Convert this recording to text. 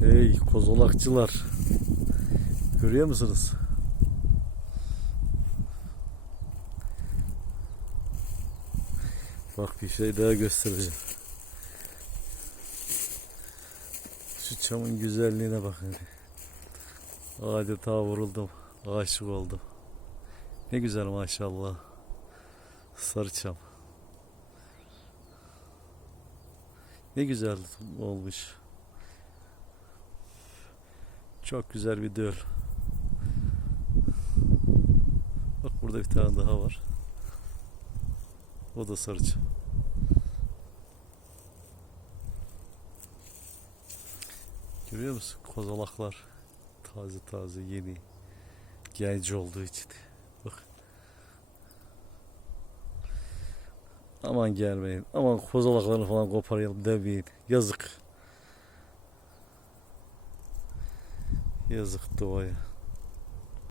Hey kozolakçılar. Görüyor musunuz? Bak bir şey daha göstereceğim. Şu çamın güzelliğine bakın. Adeta vuruldum. Aşık oldum. Ne güzel maşallah. Sarı çam. Ne güzel olmuş. Çok güzel bir döl. Bak burada bir tane daha var. O da sarıçam. Görüyor musun? Kozalaklar. Taze taze yeni. Genç olduğu için. Bak. Aman gelmeyin. Aman kozalaklarını falan koparalım demeyin. Yazık. Yazık doğaya.